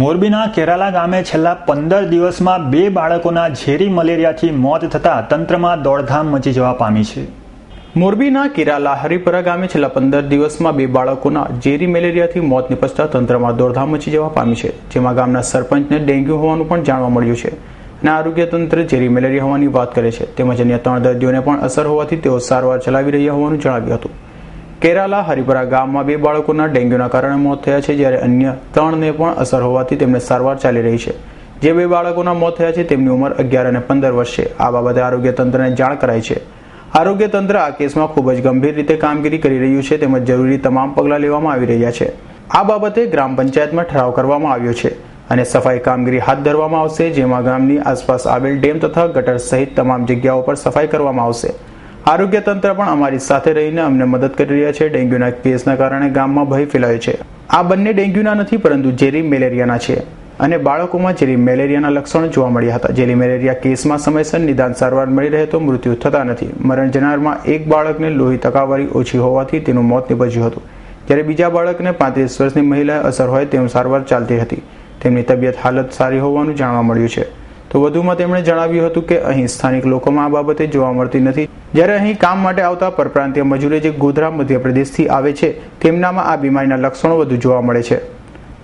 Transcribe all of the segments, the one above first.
મોરબીના કેરાલા ગામે છેલ્લા 15 દિવસમાં 2 બાળકોના ઝેરી મલેરિયાથી મોત થતાં તંત્રમાં દોડધામ મચી જવા પામી છે। મોરબીના કેરાલા હરિપરા ગામે છેલ્લા 15 દિવસમાં 2 બાળકોના ઝેરી મેલેરિયાથી મોત નિપજતા તંત્રમાં દોડધામ મચી જવા પામી છે, જેમાં ગામના સરપંચને ડેન્ગ્યુ હોવાનું પણ જાણવા મળ્યું છે અને આરોગ્ય તંત્ર ઝેરી મેલેરિયા હોવાની વાત કરે છે, તેમજ અન્ય 3 દર્દીઓને પણ અસર હોવાથી તેઓ સારવાર ચલાવી રહ્યા હોવાનું જણાવ્યું હતું। કેરાલા હરિપરા ગામમાં 2 બાળકોના ડેન્ગ્યુના કારણે મોત થયા છે, જ્યારે અન્ય 3ને પણ અસર હોવાથી તેમને સારવાર ચાલી રહી છે। જે 2 બાળકોના મોત થયા છે તેમની ઉંમર 11 અને 15 વર્ષ છે। આ બાબતે આરોગ્ય તંત્રને જાણ કરાઈ છે। આરોગ્ય તંત્ર આ કેસમાં ખૂબ જ ગંભીર રીતે કામગીરી કરી રહ્યું છે, તેમજ જરૂરી તમામ પગલાં લેવામાં આવી રહ્યા છે। આ બાબતે ગ્રામ પંચાયતમાં ઠરાવ કરવામાં આવ્યો છે અને સફાઈ કામગીરી હાથ ધરવામાં આવશે, જેમાં ગામની આસપાસ આવેલ ડેમ તથા ગટર સહિત તમામ જગ્યાઓ પર સફાઈ કરવામાં આવશે। આરોગ્ય તંત્ર પણ અમારી સાથે રહીને અમને મદદ કરી રહ્યા છે। ડેન્ગ્યુના કેસના કારણે ગામમાં ભય ફેલાયો છે। આ બંને ડેન્ગ્યુના નથી પરંતુ ઝેરી મેલેરિયાના છે અને બાળકોમાં ઝેરી મેલેરિયાના લક્ષણો જોવા મળ્યા હતા। ઝેરી મેલેરિયા કેસમાં સમયસર નિદાન સારવાર મળી રહે તો મૃત્યુ થતા નથી। મરણ જનારમાં એક બાળકને લોહી ટકાવારી ઓછી હોવાથી તેનું મોત નિપજ્યું હતું, જ્યારે બીજા બાળકને 35 વર્ષની મહિલાએ અસર હોય તેમ સારવાર ચાલતી હતી। તેમની તબિયત હાલત સારી હોવાનું જાણવા મળ્યું છે। તો વધુમાં તેમણે જણાવ્યું હતું કે અહીં સ્થાનિક લોકોમાં આ બાબતે જોવા મળતી નથી, જ્યારે અહીં કામ માટે આવતા પરપ્રાંતીય મજૂરો જે ગોધરા મધ્યપ્રદેશથી આવે છે તેમનામાં આ બીમારીના લક્ષણો વધુ જોવા મળે છે,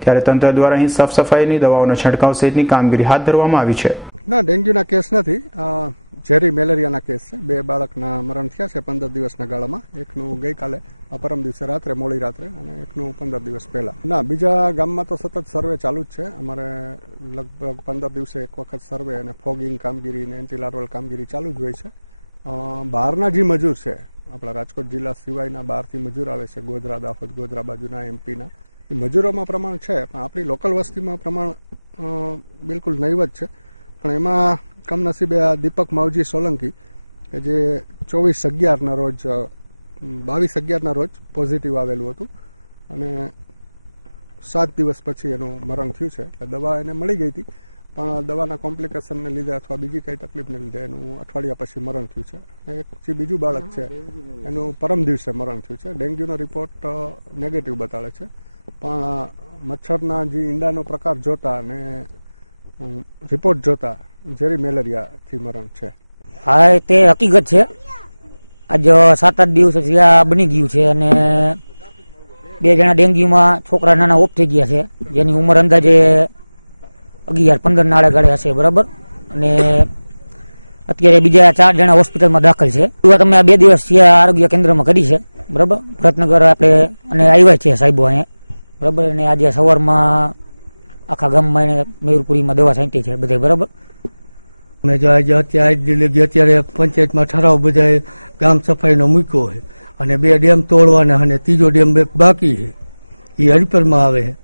ત્યારે તંત્ર દ્વારા અહીં સાફ સફાઈની દવાઓનો છંટકાવ સહિતની કામગીરી હાથ ધરવામાં આવી છે। ના, ડેન્ગ્યુના કેસ નથી, ઝેરી મેલેરિયાના કેસ છે। 2 બાળકના મરણ થયા છે 15 દિવસના ગાળામાં, એકનું ગઈકાલે પરમ દિવસે રાત્રે, મોડી રાત્રે, અને એકનું 15 દિવસ પહેલા। ના, બીજા ગામમાં તો સતત સર્વે ચાલુ જ છે। અમારે લગભગ 15 દિવસે એક વખત સર્વે અને ફોગિંગ કામગીરી અને એન્ટી લાર્વલ કામગીરી ચાલુ જ હોય છે। બહારના જે મજૂર છે, આપણા રાજકોટ જિલ્લા સિવાયના બહારથી મજૂર આવે છે, ગોધરા, દાહોદ, ગોધરા બાજુના એમપીના મજૂરોમાં પ્રમાણ છે, પણ આપણી લોકલ વસ્તીમાં પ્રમાણ બિલકુલ નહીવત છે। પણ એમાં કમનસીબે આ દીપક માવજી સોલંકી કે જે 24/11ના રોજ 22/11ના રોજ પોઝિટિવ આવેલું હતું અને 7 દિવસ પછી એનું મરણ થયું છે। એટલે દવા એને મળી ગઈ હતી, પણ દવાના કોમ્પ્લિકેશનને લીધે અથવા બીજી કંઈ તકલીફને લીધે એનું અઠવાડિયા પછી મરણ થયું છે। અને એક જે બીજું બાળક છે એનું પરમ દિવસે મરણ થયું છે। ડેન્ગ્યુનો રિપોર્ટ નેગેટિવ બતાડે છે, પણ મચ્છરના જે ઈંડાનો પ્રકાર જોતા અને રિપોર્ટ જોતા ઝેરી મેલેરિયાથી મરણ છે। હા, તે હકીકત છે। આજ 7-8 દિવસથી આ બની ગયું છે અને 2 જણા ડેન્ગ્યુમાં છોકરા નાના ઓફ થઈ ગયા છે, જેની ઉંમર અંદાજે 11-15 ના આડે હશે, બરાબર। અને અત્યારે બીજા 4 જણા હોસ્પિટલમાં દાખલ છે। તમે આ 2 દિવસથી આરોગ્ય કેન્દ્રમાં કરી છે, બરાબર, ભરતનગર આપણે અને આવ્યા છે સાહેબો અહીંયા, બરાબર। અને આજે સવારમાં આખા ગામમાં એને મયુરપુરીમાં દવા છાંટી છે બધે, બરાબર। મેં જો અત્યારે પંચાયતમાં ઠરાવ બધા ગામ સફાઈનો મૂક્યો છે અને 2 ડેમ તોડવાના અને 3જો ડેમ બાકી છે, એ હરિપરમાં આવે છે।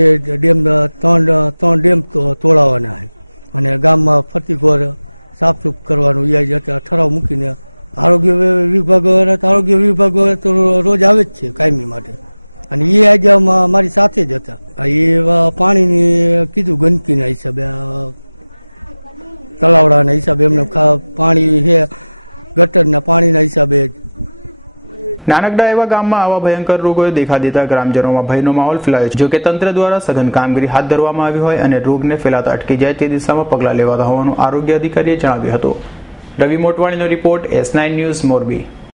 એ ડેમ 3 ડેમ તોડાવવાના છે અને ગામમાં ફરતી ઘોર સાફસૂફ કરવાનું એ અત્યારે ઠરાવ મૂકીને આરોગ્ય વિભાગ તો રોજ આવે જ છે કાયમી માટે, અને એ આજે મારી સાથે જ હતા। એ પાણીની કીધું ગંદકીના હિસાબે, તલાવડાના હિસાબે એમને પાણી છે, ગટરના પાણીના હિસાબે જ। નાનકડા એવા ગામમાં આવા ભયંકર રોગોએ દેખા દેતા ગ્રામજનોમાં ભયનો માહોલ ફેલાયો છે। જોકે તંત્ર દ્વારા સઘન કામગીરી હાથ ધરવામાં આવી હોય અને રોગને ફેલાતા અટકી જાય તે દિશામાં પગલાં લેવાતા હોવાનું આરોગ્ય અધિકારીએ જણાવ્યું હતું। રવિ મોટવાણીનો રિપોર્ટ, S9 ન્યૂઝ, મોરબી।